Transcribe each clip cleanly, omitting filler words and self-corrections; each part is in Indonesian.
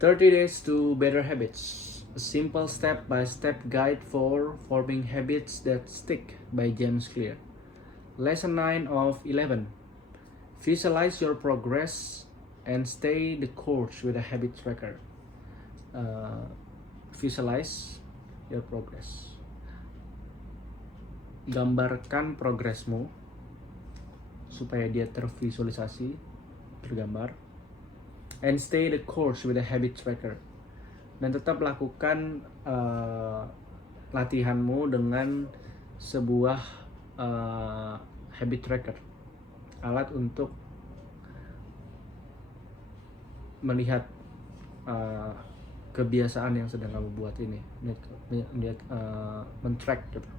30 Days to Better Habits, a simple step-by-step guide for forming habits that stick by James Clear. Lesson 9 of 11. Visualize your progress and stay the course with a habit tracker. Visualize your progress. Gambarkan progresmu supaya dia tervisualisasi, tergambar. And stay the course with a habit tracker. Dan tetap lakukan latihanmu dengan sebuah habit tracker, alat untuk melihat kebiasaan yang sedang kamu buat ini, men-track gitu.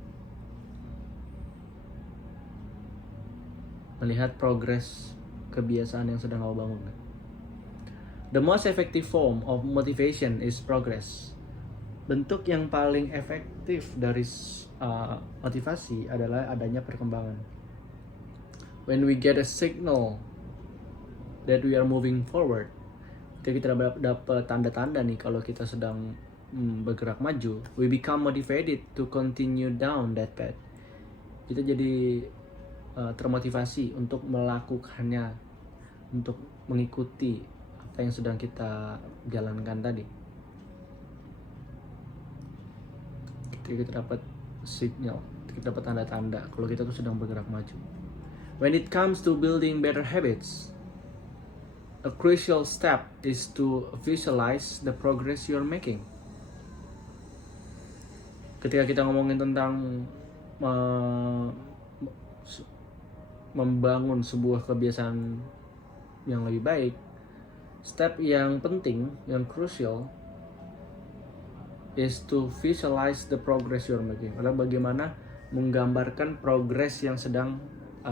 Melihat progres kebiasaan yang sedang kamu bangun. The most effective form of motivation is progress. Bentuk yang paling efektif dari motivasi adalah adanya perkembangan. When we get a signal that we are moving forward, ketika kita dapat tanda-tanda nih kalau kita sedang bergerak maju, we become motivated to continue down that path. Kita jadi termotivasi untuk melakukannya, untuk mengikuti apa yang sedang kita jalankan tadi. Ketika kita dapat signal, kita dapat tanda-tanda kalau kita tuh sedang bergerak maju. When it comes to building better habits, a crucial step is to visualize the progress you're making. Ketika kita ngomongin tentang membangun sebuah kebiasaan yang lebih baik, step yang penting, yang crucial is to visualize the progress you're making. Adalah bagaimana menggambarkan progres yang sedang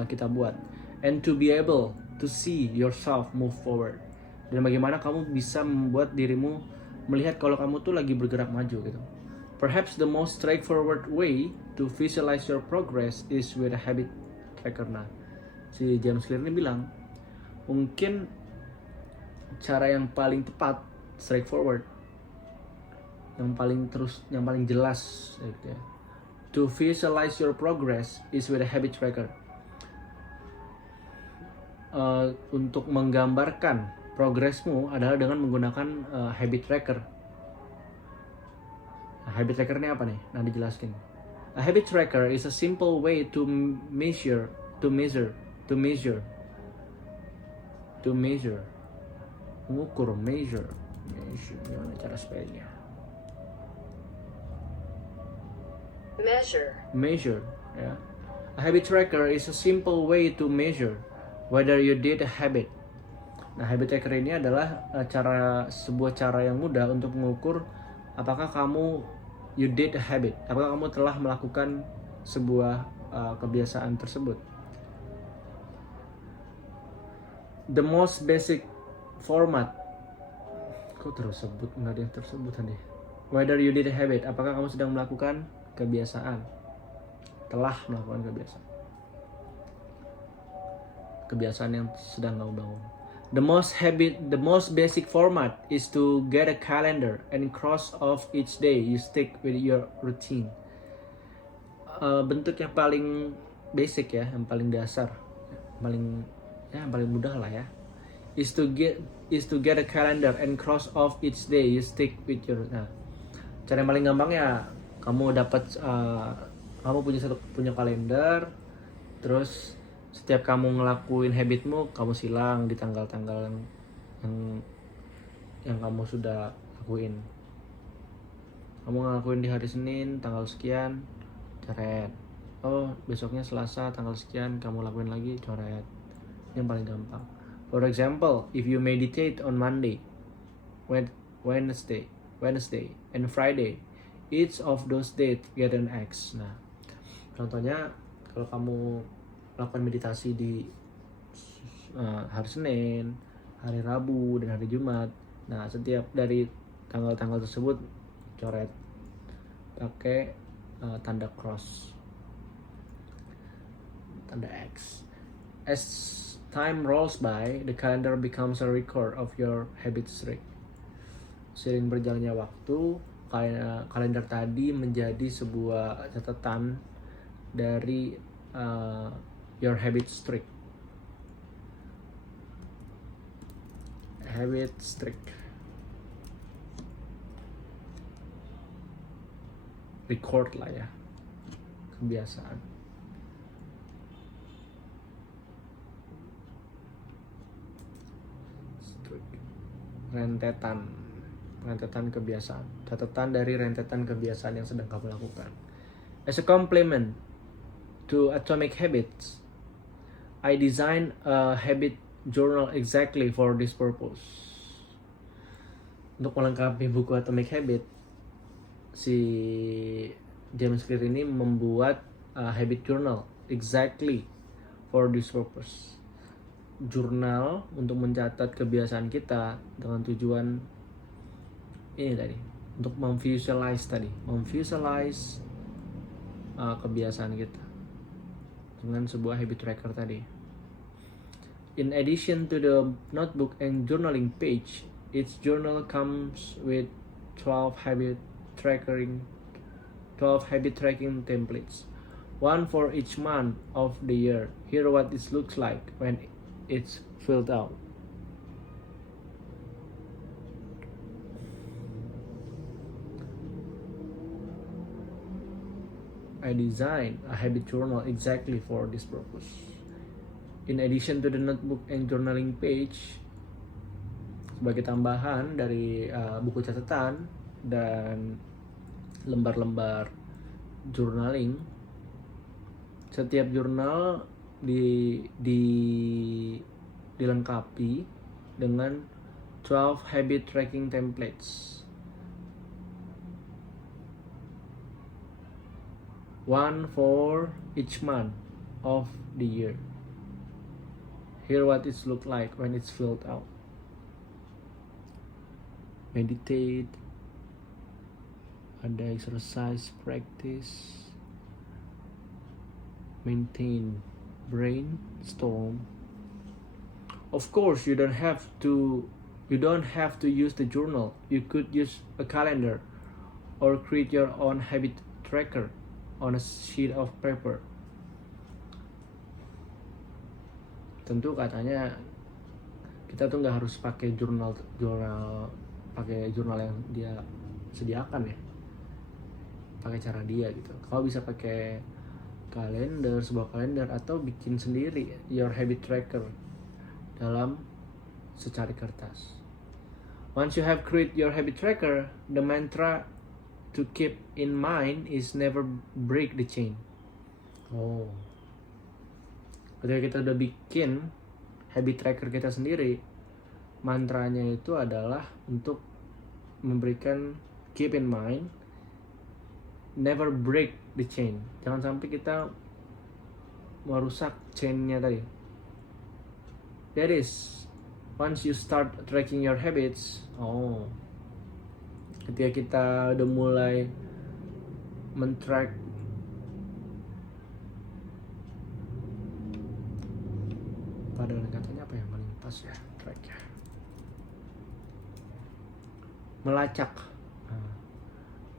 kita buat, and to be able to see yourself move forward. Dan bagaimana kamu bisa membuat dirimu melihat kalau kamu tuh lagi bergerak maju gitu. Perhaps the most straightforward way to visualize your progress is with a habit tracker. Nah, si James Clear ini bilang, mungkin cara yang paling tepat, straightforward, yang paling jelas gitu ya, to visualize your progress is with a habit tracker. Untuk menggambarkan progresmu adalah dengan menggunakan habit tracker. Nah, habit tracker ini apa nih? Nah, dijelaskan. A habit tracker is a simple way to measure. Mengukur, measure, gimana cara spellnya? Measure, ya. A habit tracker is a simple way to measure whether you did a habit. Nah, habit tracker ini adalah sebuah cara yang mudah untuk mengukur apakah you did a habit, apakah kamu telah melakukan sebuah kebiasaan tersebut. The most basic format, kok tersebut nggak ada yang tersebut tadi. Whether you did a habit, apakah kamu sedang melakukan kebiasaan, telah melakukan kebiasaan yang sedang kamu bangun. The most basic format is to get a calendar and cross off each day you stick with your routine. Bentuk yang paling basic ya, yang paling dasar, yang paling mudah lah ya, is to get a calendar and cross off each day you stick with your. Nah, cara yang paling gampang ya, kamu punya kalender, terus setiap kamu ngelakuin habitmu, kamu silang di tanggal-tanggal yang kamu sudah lakuin. Kamu ngelakuin di hari Senin tanggal sekian, coret. Oh, besoknya Selasa tanggal sekian kamu lakuin lagi, coret. Yang paling gampang. For example, if you meditate on Monday, Wednesday, and Friday, each of those days get an X. Nah, contohnya kalau kamu melakukan meditasi di hari Senin, hari Rabu, dan hari Jumat, nah setiap dari tanggal-tanggal tersebut coret pakai tanda cross, tanda X. As time rolls by, the calendar becomes a record of your habit streak. Seiring berjalannya waktu, kalender tadi menjadi sebuah catatan dari your habit streak. Habit streak. Record lah ya, kebiasaan. Streak. Rentetan kebiasaan. Catatan dari rentetan kebiasaan yang sedang kamu lakukan. As a complement to Atomic Habits, I designed a habit journal exactly for this purpose. Untuk melengkapi buku Atomic Habit, si James Clear ini membuat habit journal exactly for this purpose. Jurnal untuk mencatat kebiasaan kita dengan tujuan ini tadi, untuk memvisualize kebiasaan kita dengan sebuah habit tracker tadi. In addition to the notebook and journaling page, each journal comes with 12 habit tracking templates, one for each month of the year. Here what it looks like when it's filled out. I designed a habit journal exactly for this purpose. In addition to the notebook and journaling page, sebagai tambahan dari buku catatan dan lembar-lembar journaling, setiap jurnal dilengkapi dengan 12 habit tracking templates, one for each month of the year. Here what it look like when it's filled out. Meditate, ada exercise practice, maintain brainstorm. Of course, you don't have to use the journal. You could use a calendar or create your own habit tracker on a sheet of paper. Tentu katanya kita tuh nggak harus pakai jurnal yang dia sediakan ya, pakai cara dia gitu. Kau bisa pakai sebuah kalender atau bikin sendiri your habit tracker dalam secari kertas. Once you have create your habit tracker, the mantra to keep in mind is never break the chain. Ketika kita udah bikin habit tracker kita sendiri, mantranya itu adalah untuk memberikan keep in mind, never break the chain. Jangan sampai kita merusak chainnya tadi. That is, once you start tracking your habits, ketika kita udah mulai men-track padahal katanya apa yang paling pas ya, track ya,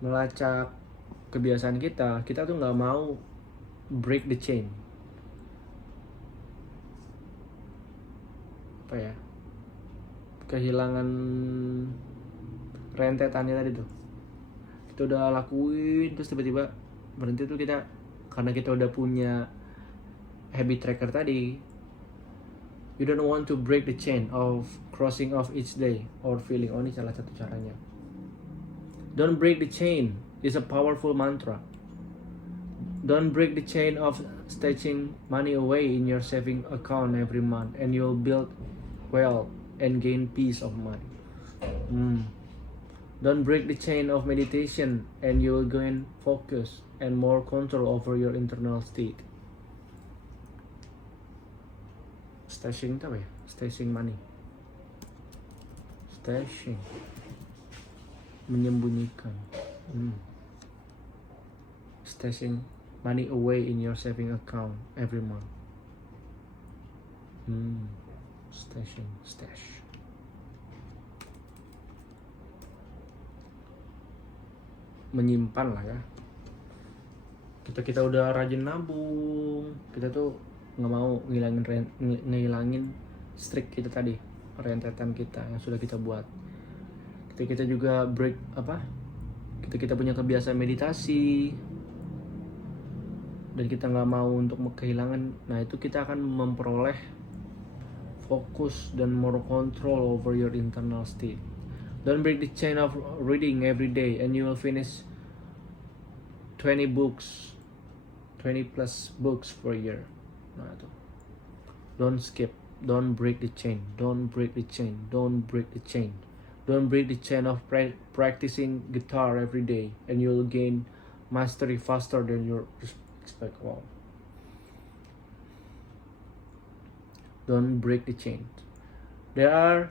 melacak kebiasaan kita tuh nggak mau break the chain, apa ya, kehilangan rentetannya tadi tuh. Kita udah lakuin terus tiba-tiba berhenti tuh kita, karena kita udah punya habit tracker tadi. You don't want to break the chain of crossing off each day or feeling. Ini salah satu caranya. Don't break the chain is a powerful mantra. Don't break the chain of stashing money away in your saving account every month, and you'll build wealth and gain peace of mind. Don't break the chain of meditation, and you will gain focus and more control over your internal state. Stashing itu apa ya? Stashing money. Stashing, menyembunyikan. Stashing money away in your saving account every month. Stash. menyimpan lah ya. Kita udah rajin nabung, kita tuh nggak mau ngilangin streak kita tadi, rentetan kita yang sudah kita buat. Kita juga break kita punya kebiasaan meditasi dan kita nggak mau untuk kehilangan, nah itu kita akan memperoleh fokus dan more control over your internal state. Don't break the chain of reading every day and you will finish 20 plus books per year. Nah itu. Don't skip, don't break the chain, don't break the chain, don't break the chain. Don't break the chain of practicing guitar every day and you'll gain mastery faster than you expect. Wow. Don't break the chain. There are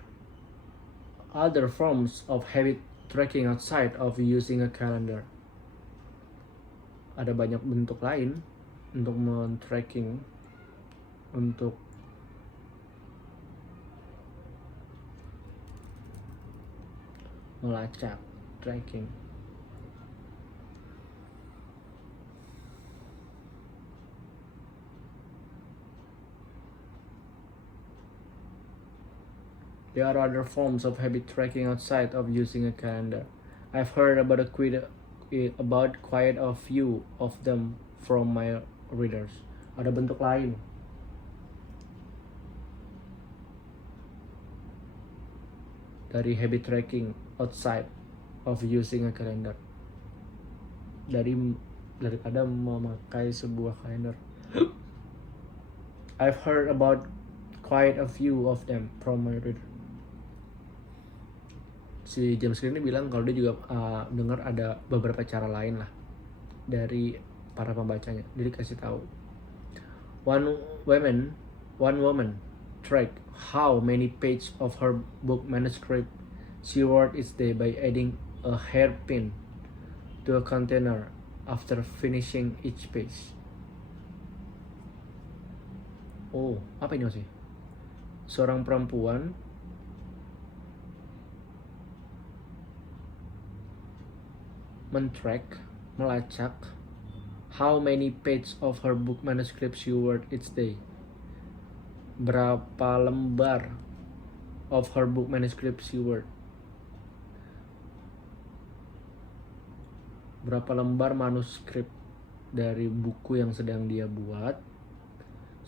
other forms of habit tracking outside of using a calendar. Ada banyak bentuk lain untuk men-tracking, untuk melacak, tracking. There are other forms of habit tracking outside of using a calendar. I've heard about quite a few of them from my readers. Ada bentuk lain. Dari habit tracking outside of using a calendar. Daripada memakai sebuah kalender. I've heard about quite a few of them from my reader. Si James Clear ini bilang kalau dia juga dengar ada beberapa cara lain lah dari para pembacanya. Jadi kasih tahu. One woman track how many pages of her book manuscript she wrote each day by adding a hairpin to a container after finishing each page. Oh, apa ini sih? Seorang perempuan melacak how many pages of her book manuscript she wrote each day. Berapa lembar of her book manuscript she wrote. Berapa lembar manuskrip dari buku yang sedang dia buat.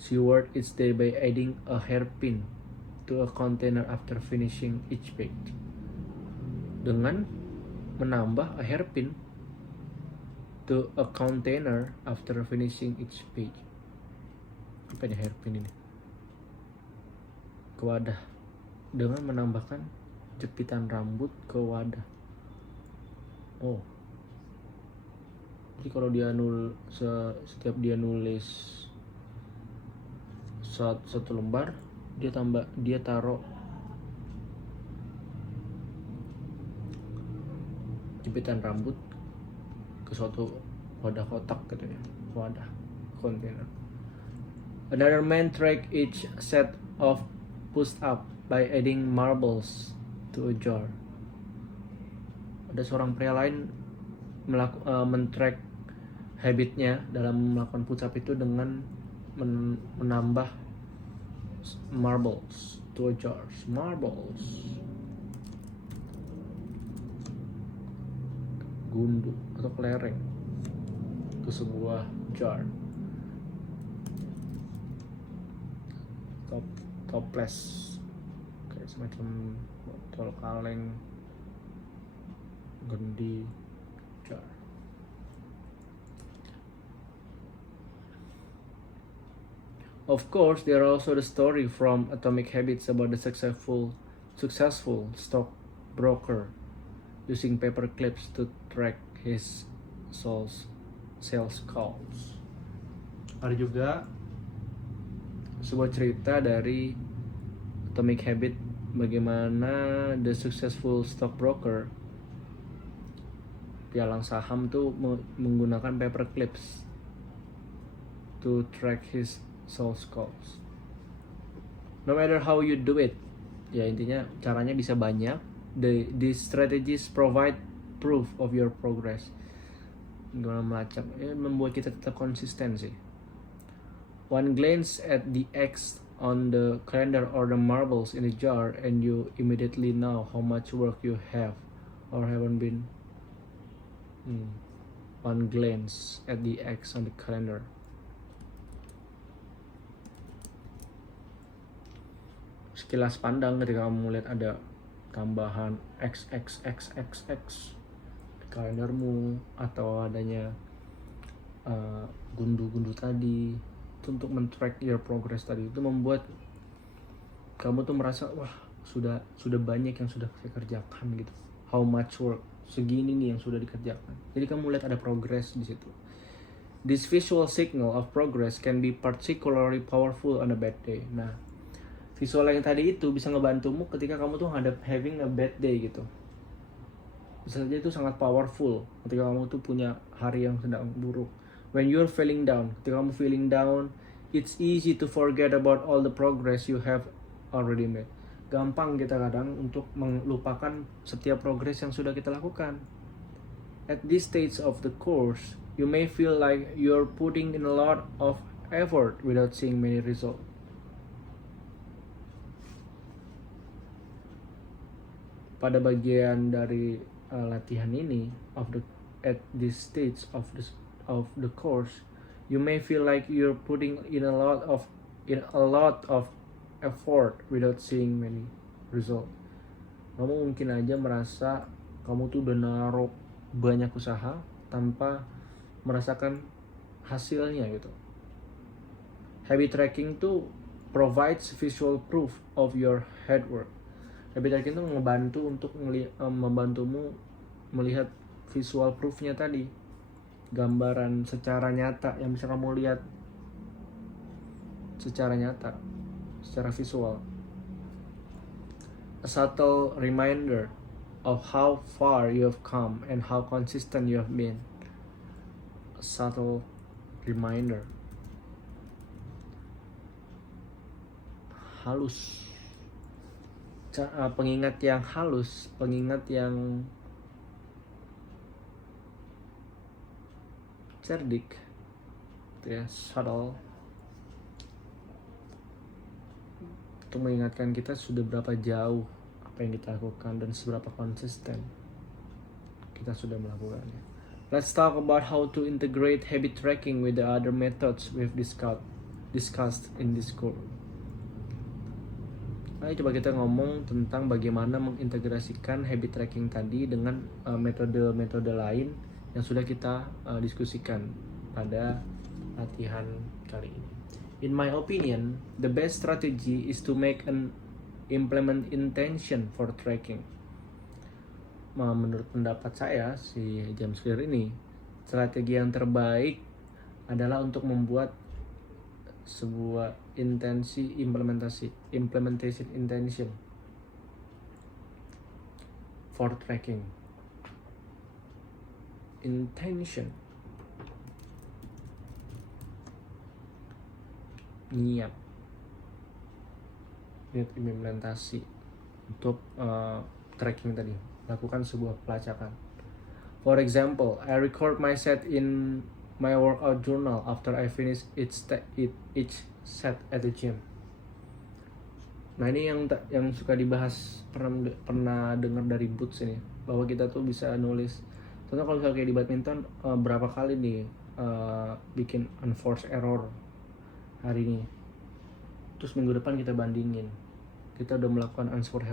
She wrote each day by adding a hairpin to a container after finishing each page. Dengan menambah a hairpin to a container after finishing each page. Apa ini hairpin ini? Ke wadah. Dengan menambahkan jepitan rambut ke wadah. Oh. Jadi kalau dia setiap dia nulis satu lembar, dia taruh jepitan rambut ke suatu wadah kotak gitu ya, wadah container. Another man track each set of push up by adding marbles to a jar. Ada seorang pria lain men-track habitnya dalam melakukan push up itu dengan menambah marbles to a jar. Marbles, gundu atau kelereng ke sebuah jar. Toples kayak semacam botol kaleng, gendi, jar. Of course, there are also the story from Atomic Habits about the successful stockbroker using paper clips to track his sales calls. Ada juga sebuah cerita dari Atomic Habit bagaimana the successful stockbroker, pialang saham tuh menggunakan paper clips to track his sales calls. No matter how you do it, ya intinya caranya bisa banyak. These strategies provide proof of your progress. Gimana melacak, membuat kita tetap konsisten sih. One glance at the X on the calendar or the marbles in the jar and you immediately know how much work you have or haven't been. One glance at the X on the calendar. Sekilas pandang ketika kamu melihat ada tambahan XXXXX di kalendermu atau adanya gundu-gundu tadi, itu untuk men-track your progress tadi, itu membuat kamu tuh merasa wah sudah banyak yang sudah saya kerjakan gitu. How much work, segini nih yang sudah dikerjakan. Jadi kamu lihat ada progress di situ. This visual signal of progress can be particularly powerful on a bad day. Nah, visual yang tadi itu bisa ngebantumu ketika kamu tuh having a bad day gitu. Bisa saja itu sangat powerful ketika kamu tuh punya hari yang sedang buruk. When you're feeling down, ketika kamu feeling down, it's easy to forget about all the progress you have already made. Gampang kita kadang untuk melupakan setiap progress yang sudah kita lakukan. At this stage of the course, you may feel like you're putting in a lot of effort without seeing many results. Pada bagian dari latihan ini at this stage of the course, you may feel like you're putting in a lot of effort without seeing many result. Kamu mungkin aja merasa kamu tuh udah naruh banyak usaha tanpa merasakan hasilnya gitu. Habit tracking tuh provides visual proof of your hard work. Habit tracking tuh ngebantu untuk membantumu melihat visual proofnya tadi, gambaran secara nyata yang bisa kamu lihat secara nyata, secara visual. A subtle reminder of how far you have come and how consistent you have been. A subtle reminder. Halus. Pengingat yang halus, pengingat yang cerdik, ya, subtle, untuk mengingatkan kita sudah berapa jauh apa yang kita lakukan dan seberapa konsisten kita sudah melakukannya. Let's talk about how to integrate habit tracking with the other methods we've discussed in this course. Ayo coba kita ngomong tentang bagaimana mengintegrasikan habit tracking tadi dengan metode-metode lain yang sudah kita diskusikan pada latihan kali ini. In my opinion, the best strategy is to make an implement intention for tracking. Menurut pendapat saya, si James Clear ini, strategi yang terbaik adalah untuk membuat sebuah implementation intention for tracking. Intention, niat implementasi untuk tracking tadi, lakukan sebuah pelacakan. For example, I record my set in my workout journal after I finish each set at the gym. Nah, ini yang suka dibahas, pernah dengar dari Boots ini, bahwa kita tuh bisa nulis. Contoh kalau misalnya kayak di badminton, berapa kali nih bikin unforced error hari ini. Terus minggu depan kita bandingin. Kita udah melakukan unforced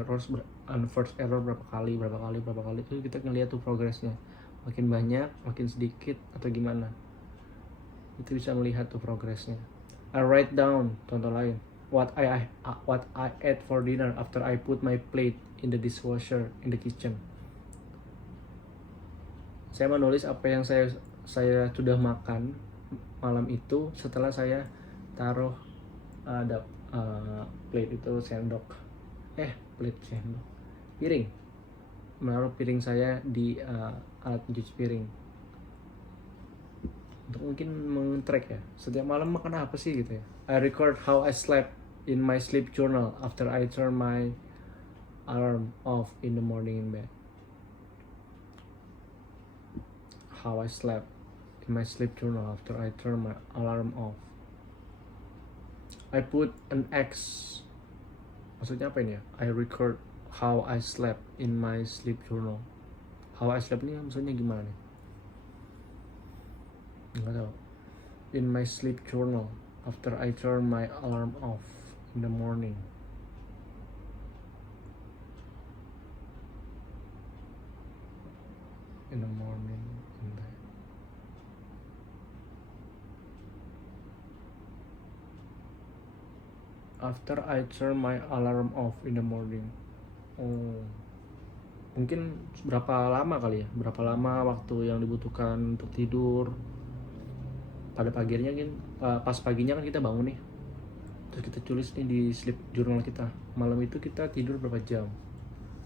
error berapa kali. Terus kita ngeliat tuh progresnya. Makin banyak, makin sedikit, atau gimana. Itu bisa melihat tuh progresnya. I write down, contoh lain, what I ate for dinner after I put my plate in the dishwasher in the kitchen. Saya menulis apa yang saya sudah makan malam itu setelah saya taruh ada plate itu piring, menaruh piring saya di alat cuci piring. Untuk mungkin meng-track ya, setiap malam makan apa sih gitu ya. I record how I slept in my sleep journal after I turn my alarm off in the morning in bed. how I slept in my sleep journal after I turn my alarm off. I put an X. Maksudnya apa ini ya? I record how I slept in my sleep journal. How I slept ini maksudnya gimana nih? Nggak tahu. In my sleep journal after I turn my alarm off in the morning. In the morning. After I turn my alarm off in the morning. Oh, mungkin berapa lama kali ya? Berapa lama waktu yang dibutuhkan untuk tidur? Pada paginya kan, pas paginya kan kita bangun nih. Terus kita tulis nih di sleep journal kita. Malam itu kita tidur berapa jam?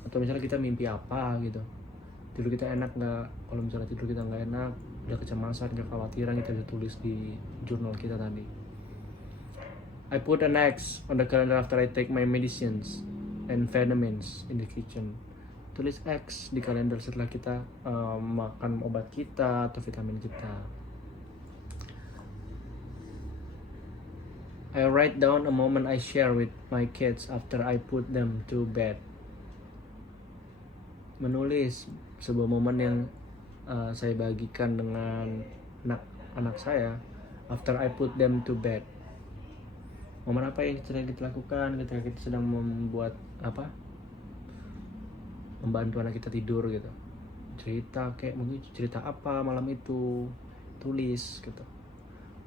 Atau misalnya kita mimpi apa gitu. Tidur kita enak nggak? Kalau misalnya tidur kita nggak enak, udah kecemasan, kekhawatiran, kita bisa tulis di jurnal kita tadi. I put an X on the calendar after I take my medicines and vitamins in the kitchen. Tulis X di kalender setelah kita makan obat kita atau vitamin kita. I write down a moment I share with my kids after I put them to bed. Menulis sebuah momen yang saya bagikan dengan anak saya after I put them to bed. Momen apa yang sedang kita lakukan ketika kita sedang membantu anak kita tidur gitu. Cerita kayak mungkin cerita apa malam itu, tulis gitu.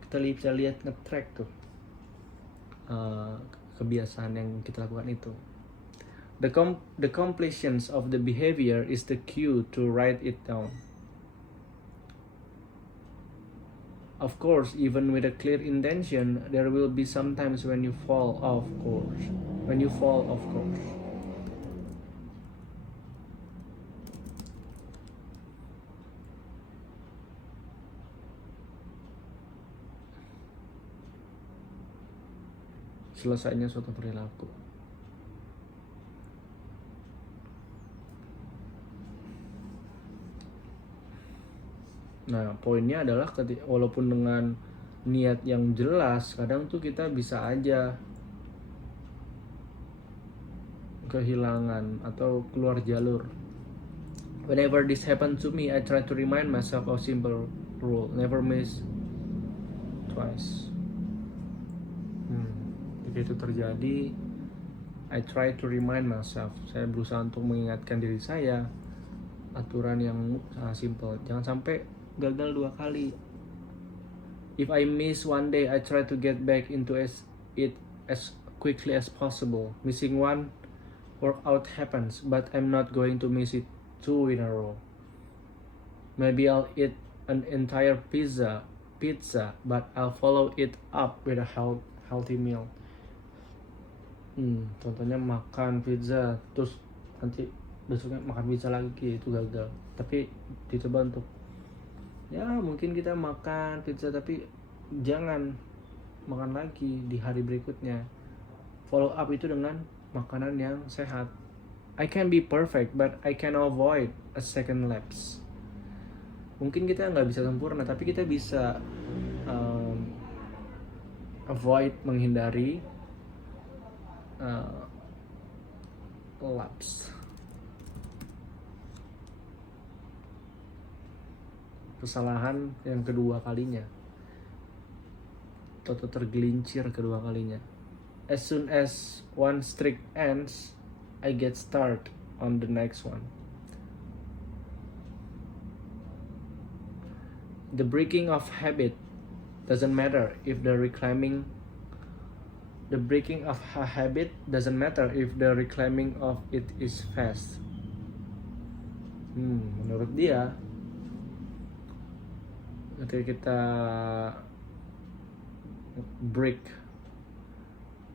Kita bisa lihat nge-track tuh kebiasaan yang kita lakukan itu. The completions of the behavior is the cue to write it down. Of course, even with a clear intention, there will be sometimes when you fall off course. Selesainya suatu perilaku. Nah, poinnya adalah walaupun dengan niat yang jelas, kadang tuh kita bisa aja kehilangan atau keluar jalur. Whenever this happens to me, I try to remind myself of simple rule, never miss twice. Jika itu terjadi, I try to remind myself. Saya berusaha untuk mengingatkan diri saya aturan yang sangat simple. Jangan sampai gagal 2 kali. If I miss one day, I try to get back into it as quickly as possible. Missing one workout happens, but I'm not going to miss it 2 in a row. Maybe I'll eat an entire pizza, but I'll follow it up with a healthy meal. Contohnya makan pizza, terus nanti besoknya makan pizza lagi, itu gagal. Tapi dicoba untuk mungkin kita makan pizza tapi jangan makan lagi di hari berikutnya. Follow up itu dengan makanan yang sehat. I can be perfect, but I can avoid a second lapse. Mungkin kita nggak bisa sempurna, tapi kita bisa menghindari lapse. Kesalahan yang kedua kalinya atau tergelincir kedua kalinya. As soon as one streak ends, I get start on the next one. The breaking of habit doesn't matter if the reclaiming of it is fast. Menurut dia, ketika kita break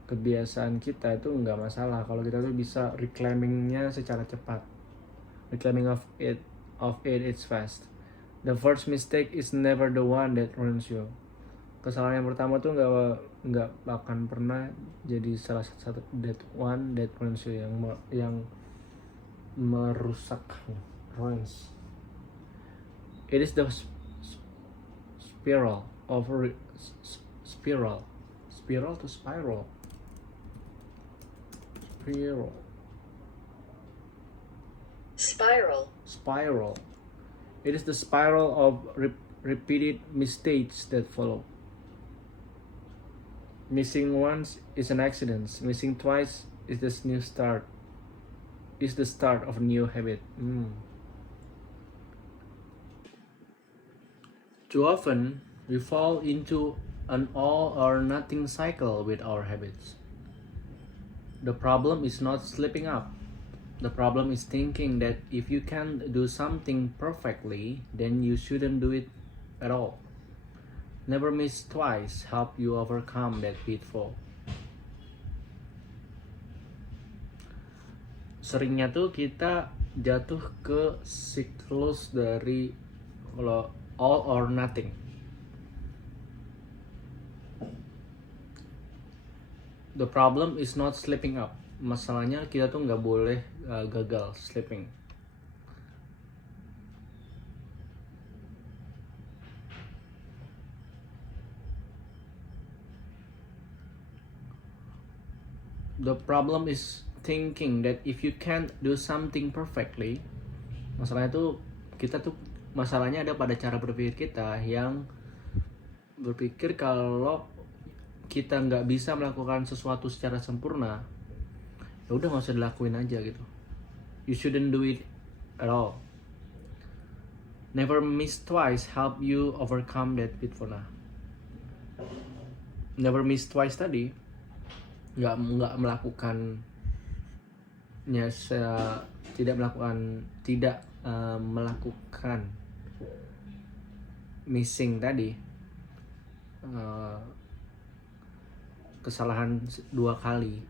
kebiasaan kita itu nggak masalah kalau kita tuh bisa reclaimingnya secara cepat. Reclaiming of it it's fast. The first mistake is never the one that ruins you. Kesalahan yang pertama tuh nggak akan pernah jadi salah satu that one that ruins you, yang merusak, ruins. It is the spiral of spiral to spiral. Spiral. It is the spiral of repeated mistakes that follow. Missing once is an accident. Missing twice is the new start. Is the start of a new habit. Too often, we fall into an all or nothing cycle with our habits. The problem is not slipping up. The problem is thinking that if you can't do something perfectly, then you shouldn't do it at all. Never miss twice help you overcome that pitfall. Seringnya tuh kita jatuh ke siklus dari kalau all or nothing. The problem is not slipping up. Masalahnya kita tuh nggak boleh gagal slipping. The problem is thinking that if you can't do something perfectly, masalahnya tuh masalahnya ada pada cara berpikir kita yang berpikir kalau kita nggak bisa melakukan sesuatu secara sempurna, ya udah nggak usah dilakuin aja gitu. You shouldn't do it at all. Never miss twice help you overcome that pitfall. Never miss twice tadi nggak melakukan missing tadi, kesalahan 2 kali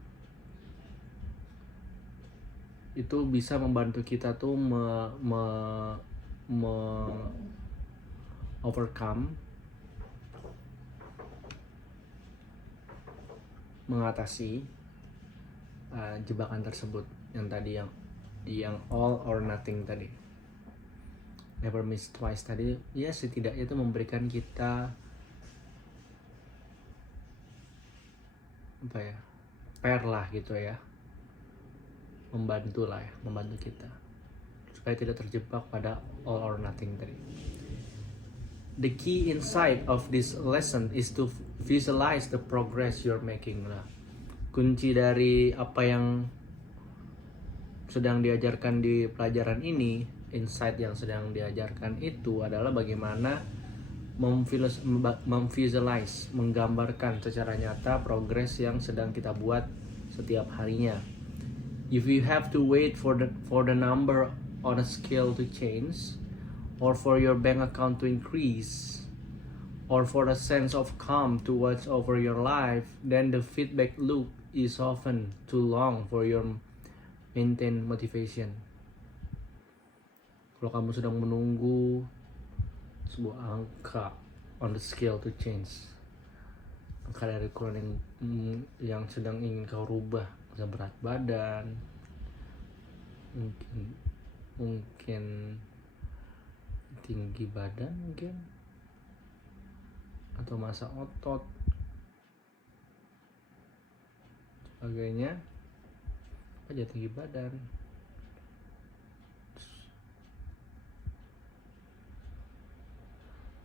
itu bisa membantu kita tuh overcome, mengatasi jebakan tersebut yang tadi yang all or nothing tadi. Never miss twice tadi ya setidaknya itu memberikan kita fair lah gitu ya, membantu kita supaya tidak terjebak pada all or nothing tadi. The key insight of this lesson is to visualize the progress you're making lah. Kunci dari apa yang sedang diajarkan di pelajaran ini, insight yang sedang diajarkan itu adalah bagaimana memvisualize, menggambarkan secara nyata progres yang sedang kita buat setiap harinya. If you have to wait for the number on a scale to change, or for your bank account to increase, or for a sense of calm to watch over your life, then the feedback loop is often too long for your maintain motivation. Kalau kamu sedang menunggu sebuah angka on the scale to change, angka dari ukuran yang sedang ingin kau rubah, misalnya berat badan, mungkin tinggi badan mungkin, atau massa otot sebagainya, aja tinggi badan,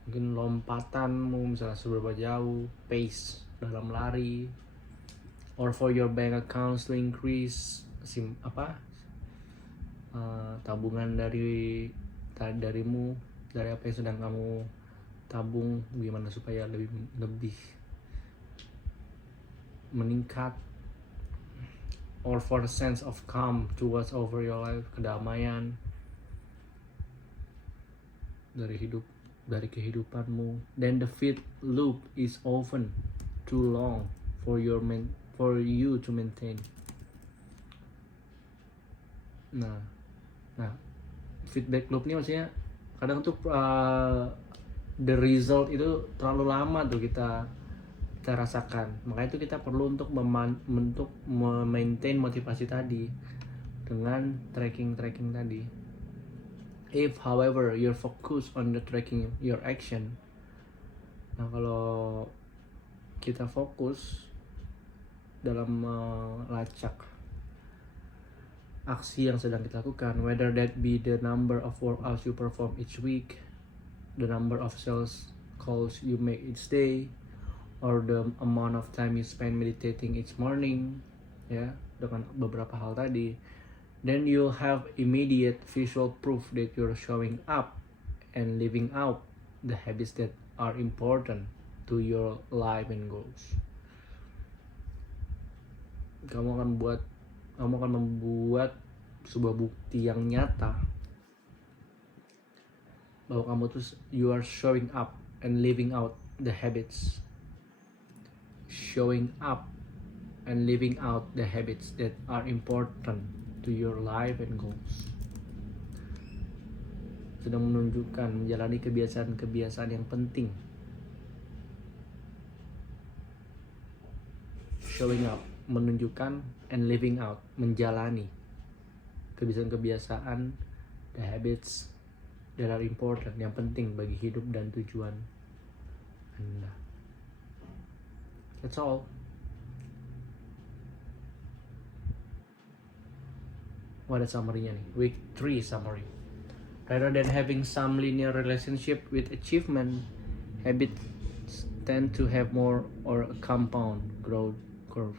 mungkin lompatanmu misalnya seberapa jauh, pace dalam lari, or for your bank accounts to increase tabungan darimu, dari apa yang sedang kamu tabung, gimana supaya lebih meningkat, or for a sense of calm to watch over your life, kedamaian dari kehidupanmu. Then the feed loop is often too long for you to maintain. Nah feedback loop ini maksudnya kadang tuh the result itu terlalu lama tuh kita rasakan. Makanya itu kita perlu untuk maintain motivasi tadi dengan tracking tadi. If however you're focused on the tracking your action, nah kalau kita fokus dalam melacak aksi yang sedang kita lakukan, whether that be the number of workouts you perform each week, the number of sales calls you make each day, or the amount of time you spend meditating each morning, ya, dengan beberapa hal tadi, then you'll have immediate visual proof that you're showing up and living out the habits that are important to your life and goals. Kamu akan membuat sebuah bukti yang nyata bahwa kamu tuh you are showing up and living out the habits. Showing up and living out the habits that are important to your life and goals. Sedang menunjukkan menjalani kebiasaan-kebiasaan yang penting. Showing up, menunjukkan, and living out, menjalani kebiasaan-kebiasaan, the habits that are important, yang penting bagi hidup dan tujuan Anda. That's all. What ada summary-nya nih? Week 3 summary. Rather than having some linear relationship with achievement, habits tend to have more or a compound growth curve.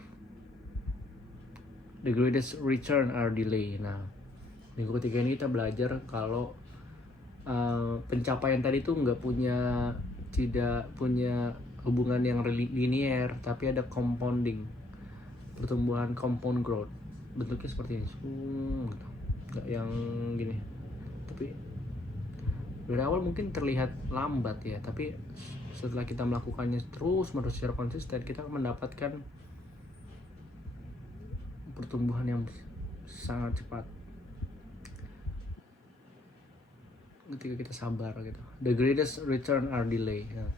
The greatest return are delay. Nah, minggu ketiga ini kita belajar kalau pencapaian tadi tuh tidak punya hubungan yang linear, tapi ada compounding, pertumbuhan compound growth. Bentuknya seperti ini, gitu. Nggak yang gini. Tapi dari awal mungkin terlihat lambat ya, tapi setelah kita melakukannya terus menerus secara konsisten, kita akan mendapatkan pertumbuhan yang sangat cepat ketika kita sabar gitu. The greatest return are delay. Ya.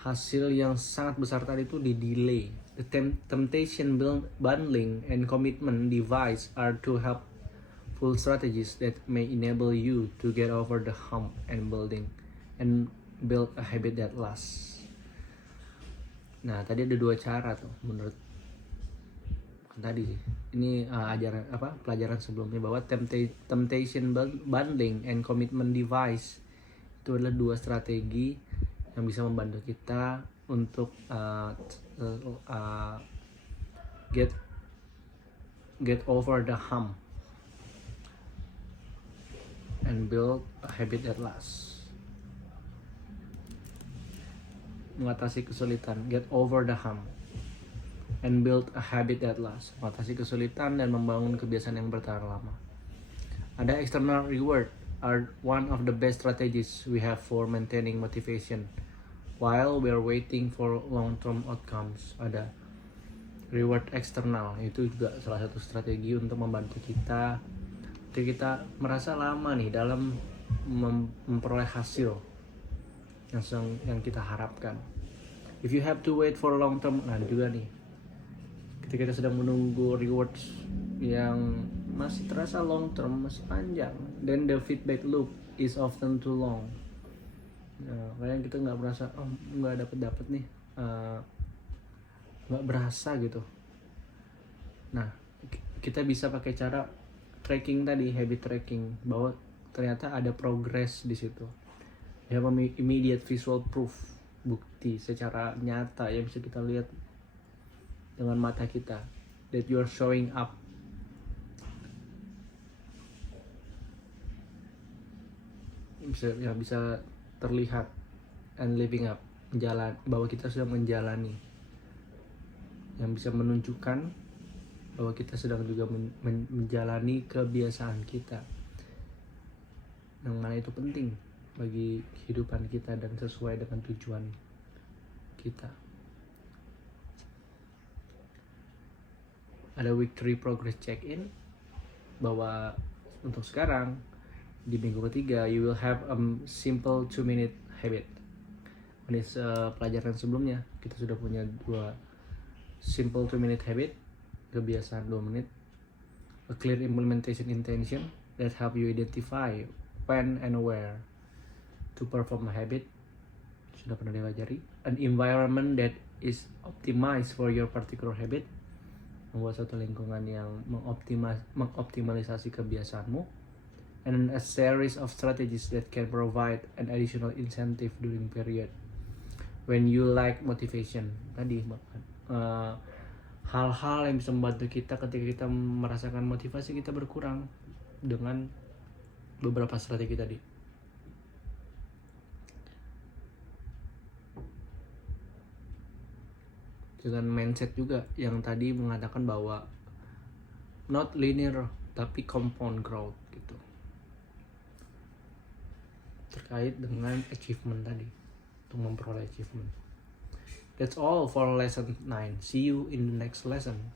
Hasil yang sangat besar tadi itu di delay. The temptation bundling and commitment device are two helpful strategies that may enable you to get over the hump and build a habit that lasts. Nah, tadi ada dua cara tuh menurut tadi sih. Ini pelajaran sebelumnya bahwa temptation bundling and commitment device itu adalah dua strategi yang bisa membantu kita untuk get over the hump and build a habit that lasts. Mengatasi kesulitan, get over the hump and build a habit that lasts. Mengatasi kesulitan dan membangun kebiasaan yang bertahan lama. Ada external reward are one of the best strategies we have for maintaining motivation while we're waiting for long-term outcomes. Ada reward eksternal, itu juga salah satu strategi untuk membantu kita ketika kita merasa lama nih dalam memperoleh hasil yang kita harapkan. If you have to wait for long term, nah juga nih ketika kita sedang menunggu rewards yang masih terasa long term, masih panjang, then the feedback loop is often too long. Nah, kadang kita nggak berasa, nggak dapet nih, nggak berasa gitu. Nah, kita bisa pakai cara tracking tadi, habit tracking, bahwa ternyata ada progress di situ. Ya, immediate visual proof, bukti secara nyata yang bisa kita lihat dengan mata kita, that you are showing up. Bisa terlihat and living up, bahwa kita sudah menjalani, yang bisa menunjukkan bahwa kita sedang juga menjalani kebiasaan kita, yang mana itu penting bagi kehidupan kita dan sesuai dengan tujuan kita. Ada week 3 progress check-in, bahwa untuk sekarang di minggu ketiga you will have a simple 2-minute habit. Ini pelajaran sebelumnya kita sudah punya 2 simple 2-minute habit, kebiasaan 2 menit, a clear implementation intention that help you identify when and where to perform a habit. Sudah pernah dipelajari. An environment that is optimized for your particular habit. Membuat suatu lingkungan yang mengoptimalisasi kebiasaanmu. And a series of strategies that can provide an additional incentive during period when you lack motivation. Tadi hal-hal yang bisa membantu kita ketika kita merasakan motivasi kita berkurang dengan beberapa strategi tadi. Dengan mindset juga yang tadi mengatakan bahwa not linear tapi compound growth gitu, terkait dengan achievement tadi, untuk memperoleh achievement. That's all for lesson 9. See you in the next lesson.